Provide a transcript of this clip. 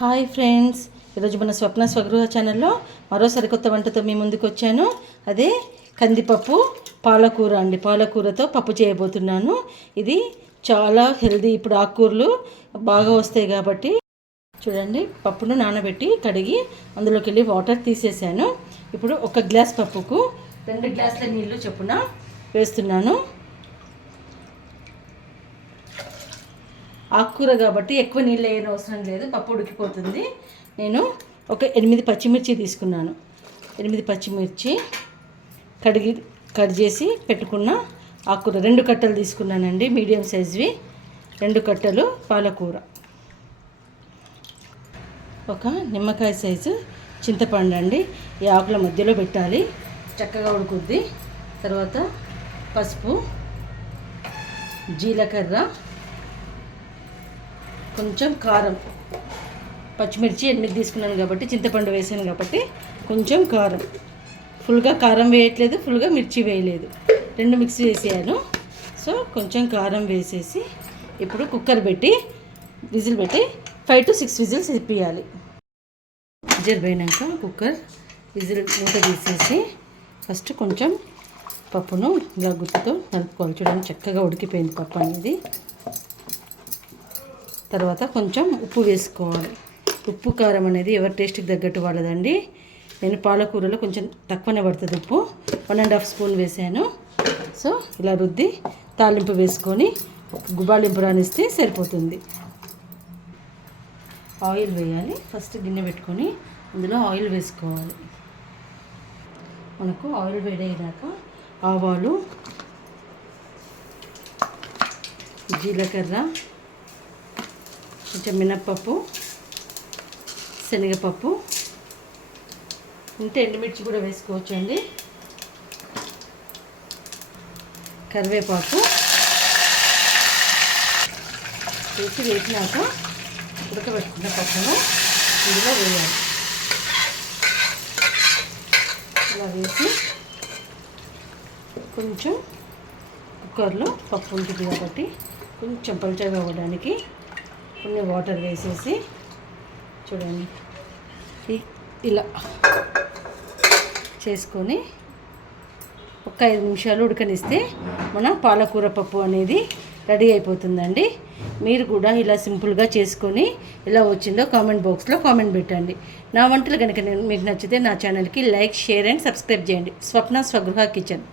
Hi friends, ఈరోజు మన స్వప్న స్వగృహ ఛానల్లో మరో సరికొత్త వంటతో మీ ముందుకు వచ్చాను. అదే కందిపప్పు పాలకూర అండి. పాలకూరతో పప్పు చేయబోతున్నాను. ఇది చాలా హెల్దీ. ఇప్పుడు ఆకుకూరలు బాగా వస్తాయి కాబట్టి చూడండి, పప్పును నానబెట్టి కడిగి అందులోకి వెళ్ళి వాటర్ తీసేసాను. ఇప్పుడు ఒక గ్లాస్ పప్పుకు 2 గ్లాసుల నీళ్ళు చొప్పున వేస్తున్నాను. ఆకుకూర కాబట్టి ఎక్కువ నీళ్ళు వేయని అవసరం లేదు, పప్పు ఉడికిపోతుంది. నేను ఒక 8 పచ్చిమిర్చి తీసుకున్నాను. 8 పచ్చిమిర్చి కట్ చేసి పెట్టుకున్న ఆకుకూర 2 కట్టలు తీసుకున్నానండి, మీడియం సైజువి 2 కట్టలు పాలకూర, ఒక నిమ్మకాయ సైజు చింతపండు అండి. ఈ ఆకుల మధ్యలో పెట్టాలి, చక్కగా ఉడుకుద్ది. తర్వాత పసుపు, జీలకర్ర, కొంచెం కారం, పచ్చిమిర్చి 8 తీసుకున్నాను కాబట్టి, చింతపండు వేసాను కాబట్టి కొంచెం కారం. ఫుల్గా కారం వేయట్లేదు, ఫుల్గా మిర్చి వేయలేదు, 2 మిక్స్ వేసాను. సో కొంచెం కారం వేసేసి ఇప్పుడు కుక్కర్ పెట్టి విజిల్ పెట్టి 5 to 6 విజిల్స్ ఇప్పియాలి. విజిల్ పోయినాక కుక్కర్ విజిల్ మూత తీసేసి ఫస్ట్ కొంచెం పప్పును ఇలా గుత్తుతో నలుపుకోవాలి. చూడండి, చక్కగా ఉడికిపోయింది పప్పు అనేది. తర్వాత కొంచెం ఉప్పు వేసుకోవాలి. ఉప్పు కారం అనేది ఎవరి టేస్ట్కి తగ్గట్టు వాళ్ళదండి. నేను పాలకూరలో కొంచెం తక్కువనే పడుతుంది ఉప్పు, 1.5 స్పూన్ వేసాను. సో ఇలా రుద్ది తాలింపు వేసుకొని గుబాళింపు రానిస్తే సరిపోతుంది. ఆయిల్ వేయాలి. ఫస్ట్ గిన్నె పెట్టుకొని అందులో ఆయిల్ వేసుకోవాలి. మనకు ఆయిల్ వేడైనాక ఆవాలు, జీలకర్ర, కొంచెం మినప్పప్పు, శనగపప్పు, ఇంతే ఎండుమిర్చి కూడా వేసుకోవచ్చు అండి, కరివేపాకు వేసి వేసినాక ఉడకబెట్టుకున్న పప్పును ఇందులో వేయాలి. ఇలా వేసి కొంచెం కుక్కర్లో పప్పు ఉంటుంది కాబట్టి కొంచెం పలుచగా అవ్వడానికి కొన్ని వాటర్ వేసేసి చూడండి ఇలా చేసుకొని ఒక 5 నిమిషాలు ఉడకనిస్తే మన పాలకూర పప్పు అనేది రెడీ అయిపోతుందండి. మీరు కూడా ఇలా సింపుల్గా చేసుకొని ఎలా వచ్చిందో కామెంట్ బాక్స్లో కామెంట్ పెట్టండి. నా వంటలు కనుక మీకు నచ్చితే నా ఛానల్కి లైక్, షేర్ అండ్ సబ్స్క్రైబ్ చేయండి. స్వప్న స్వగృహ కిచెన్.